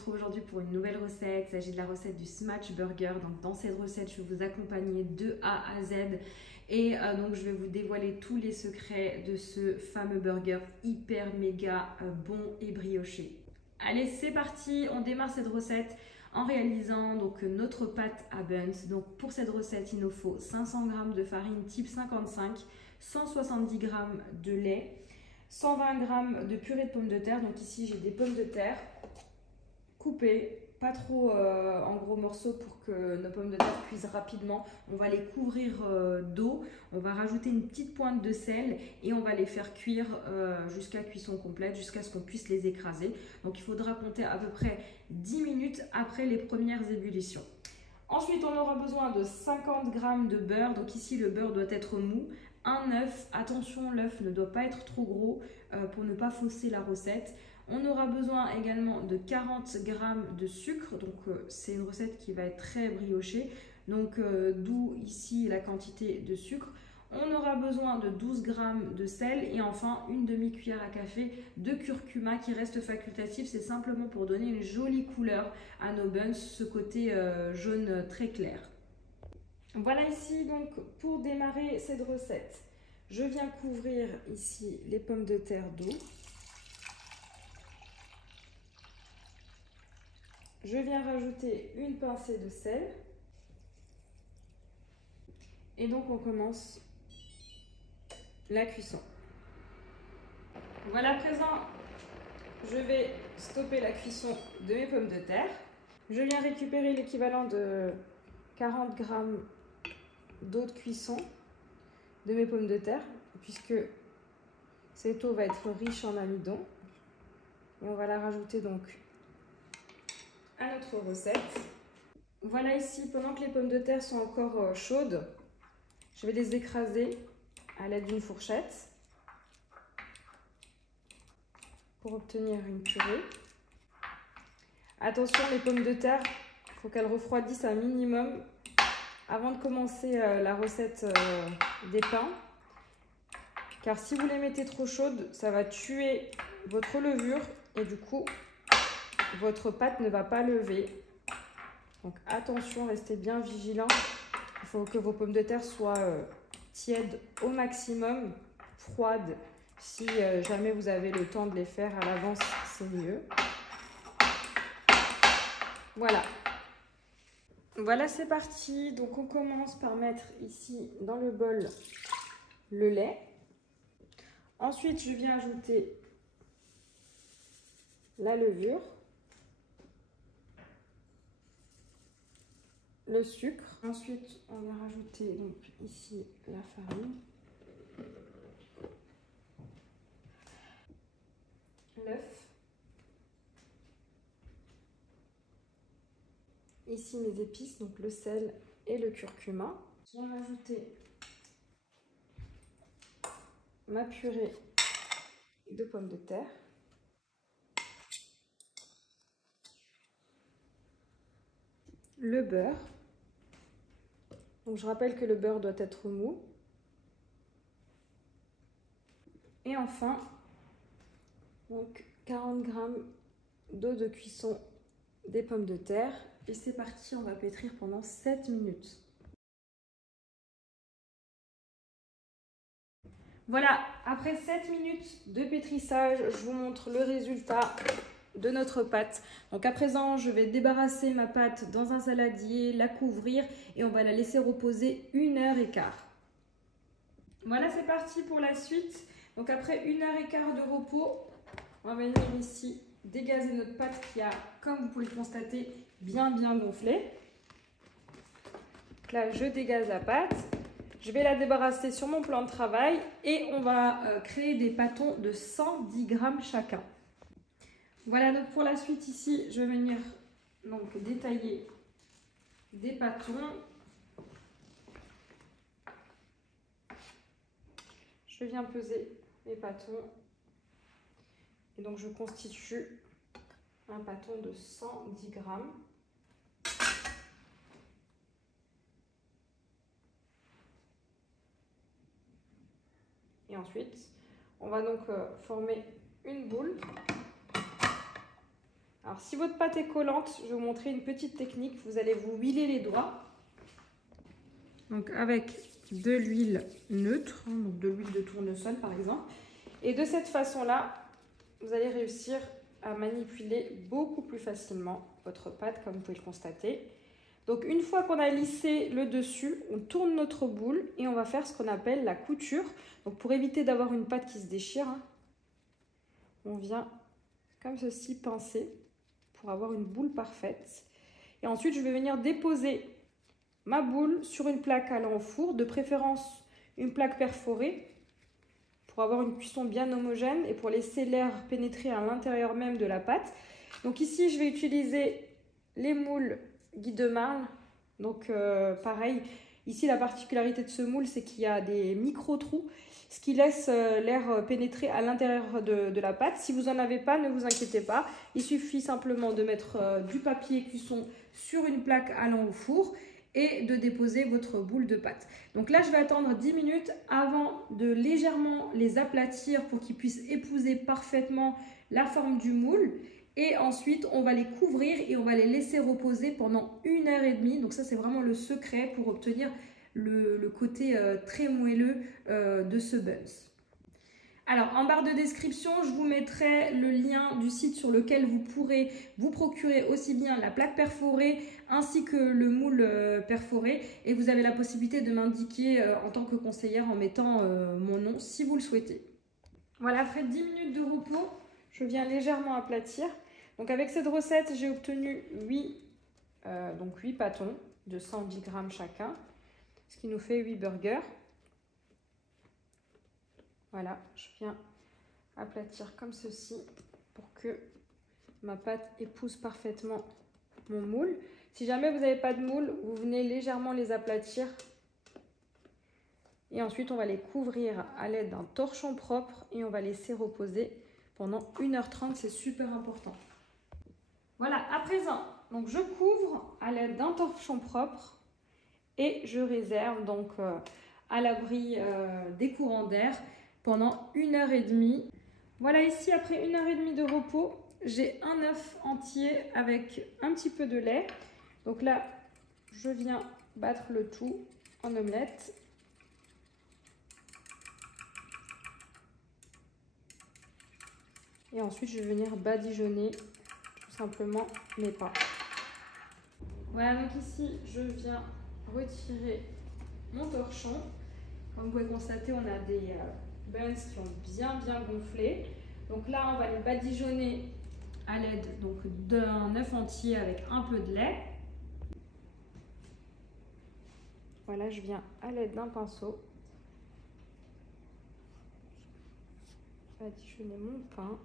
retrouve aujourd'hui pour une nouvelle recette. Il s'agit de la recette du Smash Burger. Donc dans cette recette, je vais vous accompagner de A à Z. Et donc je vais vous dévoiler tous les secrets de ce fameux burger hyper méga bon et brioché. Allez, c'est parti, on démarre cette recette en réalisant donc notre pâte à buns. Donc pour cette recette, il nous faut 500 g de farine type 55, 170 g de lait, 120 g de purée de pommes de terre. Donc ici j'ai des pommes de terre coupées, pas trop en gros morceaux pour que nos pommes de terre cuisent rapidement. On va les couvrir d'eau, on va rajouter une petite pointe de sel et on va les faire cuire jusqu'à cuisson complète, jusqu'à ce qu'on puisse les écraser. Donc il faudra compter à peu près 10 minutes après les premières ébullitions. Ensuite, on aura besoin de 50 g de beurre. Donc ici, le beurre doit être mou. Un œuf, attention, l'œuf ne doit pas être trop gros pour ne pas fausser la recette. On aura besoin également de 40 g de sucre. Donc c'est une recette qui va être très briochée. Donc d'où ici la quantité de sucre. On aura besoin de 12 g de sel et enfin une demi-cuillère à café de curcuma qui reste facultatif. C'est simplement pour donner une jolie couleur à nos buns, ce côté jaune très clair. Voilà ici donc pour démarrer cette recette. Je viens couvrir ici les pommes de terre d'eau. Je viens rajouter une pincée de sel. Et donc on commence la cuisson. Voilà, à présent, je vais stopper la cuisson de mes pommes de terre. Je viens récupérer l'équivalent de 40 g d'eau de cuisson de mes pommes de terre, puisque cette eau va être riche en amidon. Et on va la rajouter donc à notre recette. Voilà ici, pendant que les pommes de terre sont encore chaudes, je vais les écraser à l'aide d'une fourchette pour obtenir une purée. Attention, les pommes de terre, il faut qu'elles refroidissent un minimum avant de commencer la recette des pains. Car si vous les mettez trop chaudes, ça va tuer votre levure et du coup, votre pâte ne va pas lever. Donc attention, restez bien vigilants. Il faut que vos pommes de terre soient tièdes au maximum, froides. Si jamais vous avez le temps de les faire à l'avance, c'est mieux. Voilà. Voilà, c'est parti. Donc on commence par mettre ici dans le bol le lait. Ensuite, je viens ajouter la levure, le sucre. Ensuite, on va rajouter donc ici la farine, l'œuf, ici mes épices, donc le sel et le curcuma. Je vais rajouter ma purée de pommes de terre, le beurre. Donc je rappelle que le beurre doit être mou. Et enfin, donc 40 g d'eau de cuisson des pommes de terre. Et c'est parti, on va pétrir pendant 7 minutes. Voilà, après 7 minutes de pétrissage, je vous montre le résultat de notre pâte. Donc à présent, je vais débarrasser ma pâte dans un saladier, la couvrir et on va la laisser reposer 1h15. Voilà, c'est parti pour la suite. Donc après 1h15 de repos, on va venir ici dégazer notre pâte qui a, comme vous pouvez le constater, bien gonflé. Donc là, je dégaze la pâte. Je vais la débarrasser sur mon plan de travail et on va créer des pâtons de 110 g chacun. Voilà, donc pour la suite ici, je vais venir donc détailler des pâtons. Je viens peser mes pâtons et donc je constitue un pâton de 110 g. Et ensuite, on va donc former une boule Alors si votre pâte est collante, je vais vous montrer une petite technique. Vous allez vous huiler les doigts. Donc avec de l'huile neutre, donc de l'huile de tournesol par exemple. Et de cette façon-là, vous allez réussir à manipuler beaucoup plus facilement votre pâte, comme vous pouvez le constater. Donc une fois qu'on a lissé le dessus, on tourne notre boule et on va faire ce qu'on appelle la couture. Donc pour éviter d'avoir une pâte qui se déchire, on vient comme ceci pincer pour avoir une boule parfaite. Et ensuite, je vais venir déposer ma boule sur une plaque allant au four, de préférence une plaque perforée, pour avoir une cuisson bien homogène et pour laisser l'air pénétrer à l'intérieur même de la pâte. Donc ici, je vais utiliser les moules Guy de Marle. Donc pareil, ici la particularité de ce moule, c'est qu'il y a des micro-trous, ce qui laisse l'air pénétrer à l'intérieur de la pâte. Si vous n'en avez pas, ne vous inquiétez pas. Il suffit simplement de mettre du papier cuisson sur une plaque allant au four et de déposer votre boule de pâte. Donc là, je vais attendre 10 minutes avant de légèrement les aplatir pour qu'ils puissent épouser parfaitement la forme du moule. Et ensuite, on va les couvrir et on va les laisser reposer pendant 1h30. Donc ça, c'est vraiment le secret pour obtenir le côté très moelleux de ce buns. Alors, en barre de description, je vous mettrai le lien du site sur lequel vous pourrez vous procurer aussi bien la plaque perforée ainsi que le moule perforé. Et vous avez la possibilité de m'indiquer en tant que conseillère en mettant mon nom si vous le souhaitez. Voilà, après 10 minutes de repos, je viens légèrement aplatir. Donc avec cette recette, j'ai obtenu 8 pâtons de 110 g chacun, ce qui nous fait 8 burgers. Voilà, je viens aplatir comme ceci pour que ma pâte épouse parfaitement mon moule. Si jamais vous n'avez pas de moule, vous venez légèrement les aplatir. Et ensuite, on va les couvrir à l'aide d'un torchon propre et on va laisser reposer pendant 1h30, c'est super important. Voilà, à présent, donc je couvre à l'aide d'un torchon propre et je réserve donc à l'abri des courants d'air pendant 1h30. Voilà, ici après 1h30 de repos, j'ai un œuf entier avec un petit peu de lait. Donc là, je viens battre le tout en omelette. Et ensuite, je vais venir badigeonner tout simplement mes pains. Voilà, donc ici, je viens retirer mon torchon. Comme vous pouvez constater, on a des buns qui ont bien gonflé. Donc là, on va les badigeonner à l'aide d'un œuf entier avec un peu de lait. Voilà, je viens à l'aide d'un pinceau badigeonner mon pain.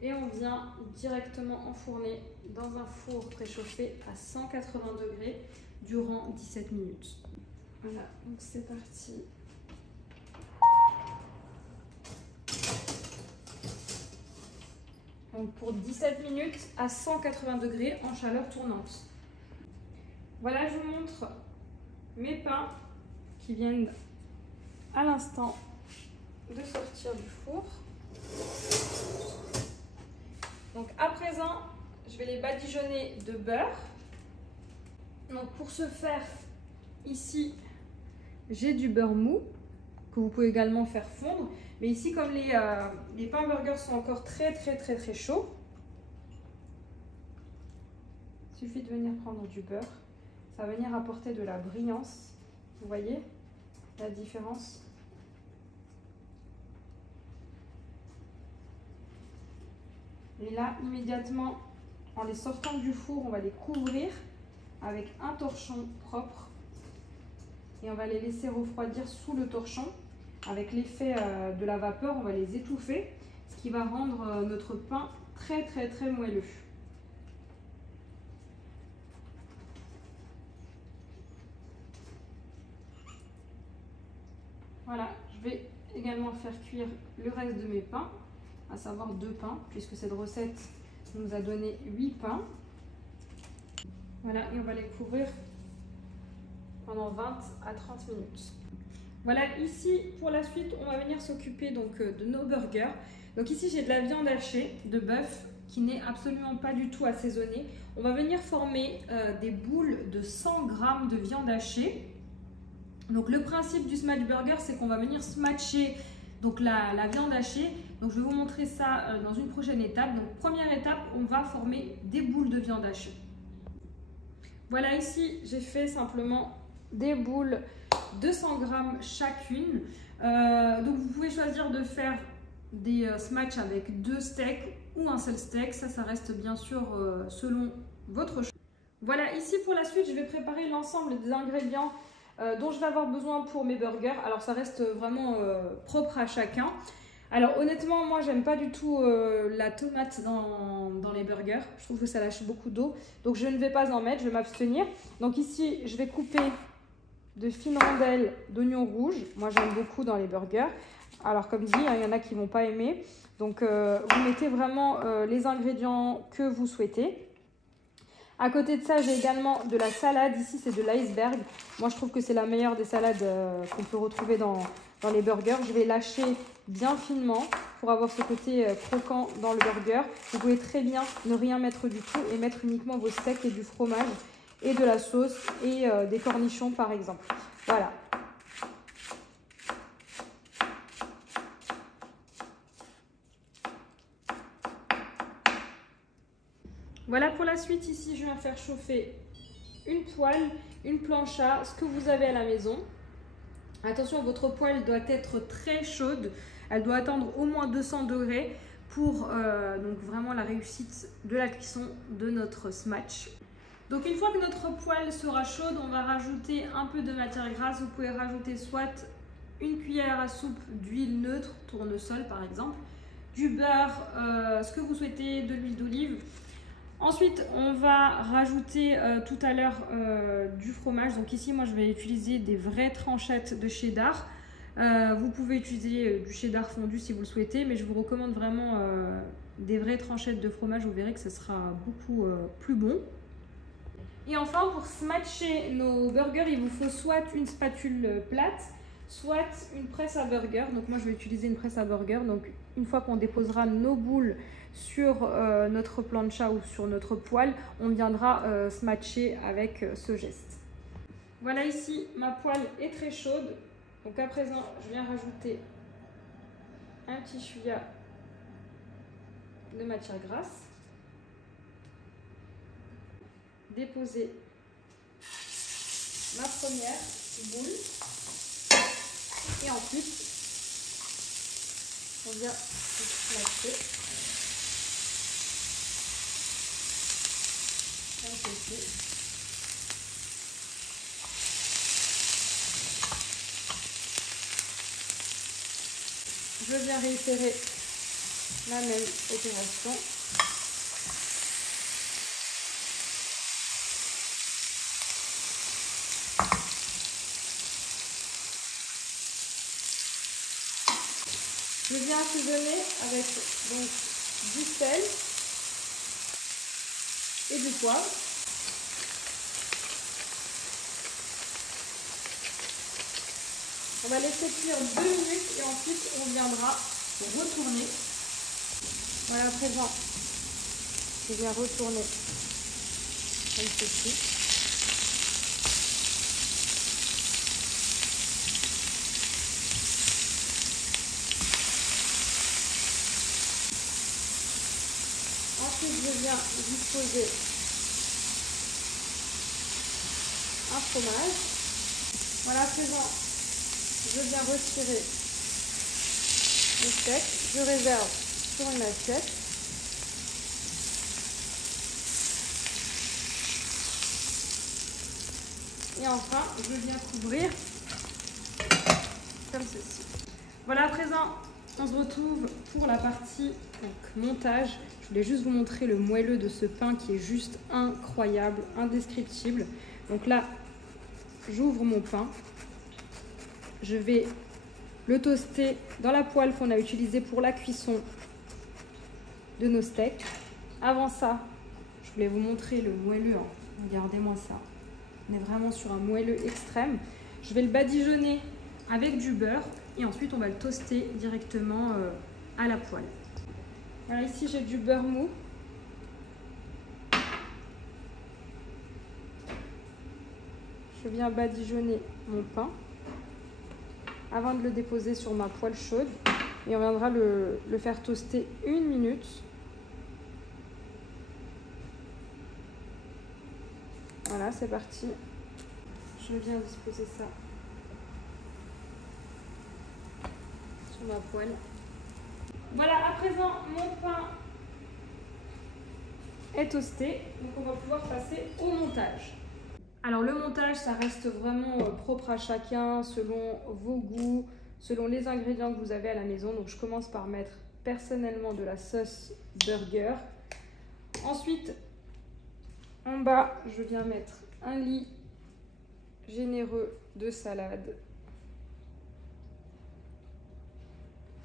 Et on vient directement enfourner dans un four préchauffé à 180 degrés durant 17 minutes. Voilà, donc c'est parti. Donc pour 17 minutes à 180 degrés en chaleur tournante. Voilà, je vous montre mes pains qui viennent à l'instant de sortir du four. Donc à présent, je vais les badigeonner de beurre. Donc pour ce faire, ici, j'ai du beurre mou que vous pouvez également faire fondre. Mais ici, comme les pains burgers sont encore très chauds, il suffit de venir prendre du beurre. Ça va venir apporter de la brillance. Vous voyez la différence ? Et là, immédiatement, en les sortant du four, on va les couvrir avec un torchon propre. Et on va les laisser refroidir sous le torchon. Avec l'effet de la vapeur, on va les étouffer, ce qui va rendre notre pain très moelleux. Voilà, je vais également faire cuire le reste de mes pains, à savoir 2 pains, puisque cette recette nous a donné 8 pains. Voilà, et on va les couvrir pendant 20 à 30 minutes. Voilà, ici pour la suite, on va venir s'occuper donc de nos burgers. Donc ici j'ai de la viande hachée de bœuf qui n'est absolument pas du tout assaisonnée. On va venir former des boules de 100 g de viande hachée. Donc le principe du smash burger, c'est qu'on va venir smatcher donc la viande hachée. Donc je vais vous montrer ça dans une prochaine étape. Donc première étape, on va former des boules de viande hachée. Voilà, ici j'ai fait simplement des boules de 100 g chacune. Donc vous pouvez choisir de faire des smash avec 2 steaks ou un seul steak. Ça reste bien sûr selon votre choix. Voilà, ici pour la suite, je vais préparer l'ensemble des ingrédients dont je vais avoir besoin pour mes burgers. Alors ça reste vraiment propre à chacun. Alors honnêtement, moi j'aime pas du tout la tomate dans les burgers. Je trouve que ça lâche beaucoup d'eau. Donc je ne vais pas en mettre, je vais m'abstenir. Donc ici, je vais couper de fines rondelles d'oignons rouges. Moi j'aime beaucoup dans les burgers. Alors comme dit, il y en a qui ne vont pas aimer. Donc vous mettez vraiment les ingrédients que vous souhaitez. À côté de ça, j'ai également de la salade. Ici, c'est de l'iceberg. Moi, je trouve que c'est la meilleure des salades qu'on peut retrouver dans les burgers. Je vais lâcher bien finement pour avoir ce côté croquant dans le burger. Vous pouvez très bien ne rien mettre du tout et mettre uniquement vos steaks et du fromage et de la sauce et des cornichons, par exemple. Voilà. Voilà pour la suite, ici je viens faire chauffer une poêle, une plancha, ce que vous avez à la maison. Attention, votre poêle doit être très chaude, elle doit atteindre au moins 200 degrés pour donc vraiment la réussite de la cuisson de notre smash. Donc une fois que notre poêle sera chaude, on va rajouter un peu de matière grasse. Vous pouvez rajouter soit une cuillère à soupe d'huile neutre, tournesol par exemple, du beurre, ce que vous souhaitez, de l'huile d'olive. Ensuite, on va rajouter tout à l'heure du fromage. Donc ici, moi, je vais utiliser des vraies tranchettes de cheddar. Vous pouvez utiliser du cheddar fondu si vous le souhaitez, mais je vous recommande vraiment des vraies tranchettes de fromage. Vous verrez que ce sera beaucoup plus bon. Et enfin, pour smatcher nos burgers, il vous faut soit une spatule plate, soit une presse à burger. Donc moi, je vais utiliser une presse à burger. Donc une fois qu'on déposera nos boules sur notre plancha ou sur notre poêle, on viendra smatcher avec ce geste. Voilà, ici ma poêle est très chaude, donc à présent je viens rajouter un petit chouïa de matière grasse, déposer ma première boule et ensuite on vient smatcher. Je viens réitérer la même opération. Je viens assaisonner avec donc du sel et du poivre. On va laisser cuire 2 minutes et ensuite on viendra retourner. Voilà, à présent, je viens retourner comme ceci. Ensuite, je viens disposer un fromage. Voilà, à présent, je viens retirer le steak. Je réserve sur une assiette. Et enfin, je viens couvrir comme ceci. Voilà, à présent, on se retrouve pour la partie donc, montage. Je voulais juste vous montrer le moelleux de ce pain qui est juste incroyable, indescriptible. Donc là, j'ouvre mon pain. Je vais le toaster dans la poêle qu'on a utilisée pour la cuisson de nos steaks. Avant ça, je voulais vous montrer le moelleux. Regardez-moi ça. On est vraiment sur un moelleux extrême. Je vais le badigeonner avec du beurre et ensuite on va le toaster directement à la poêle. Voilà, ici j'ai du beurre mou. Je viens badigeonner mon pain avant de le déposer sur ma poêle chaude et on viendra le faire toaster 1 minute. Voilà, c'est parti. Je viens disposer ça sur ma poêle. Voilà, à présent mon pain est toasté, donc on va pouvoir passer au montage. Alors le montage, ça reste vraiment propre à chacun, selon vos goûts, selon les ingrédients que vous avez à la maison. Donc je commence par mettre personnellement de la sauce burger. Ensuite, en bas, je viens mettre un lit généreux de salade.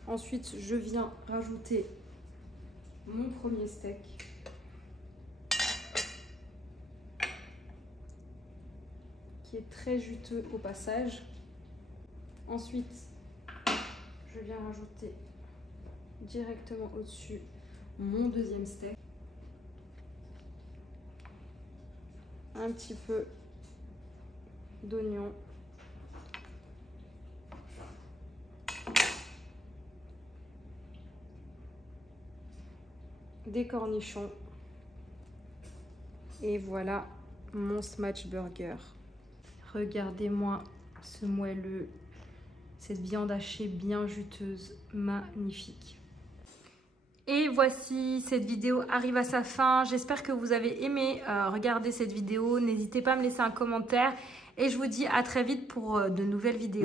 Ensuite, je viens rajouter mon premier steak. Qui est très juteux au passage. Ensuite, je viens rajouter directement au-dessus mon deuxième steak. Un petit peu d'oignon. Des cornichons. Et voilà mon smash burger. Regardez-moi ce moelleux, cette viande hachée bien juteuse, magnifique. Et voici, cette vidéo arrive à sa fin. J'espère que vous avez aimé regarder cette vidéo. N'hésitez pas à me laisser un commentaire et je vous dis à très vite pour de nouvelles vidéos.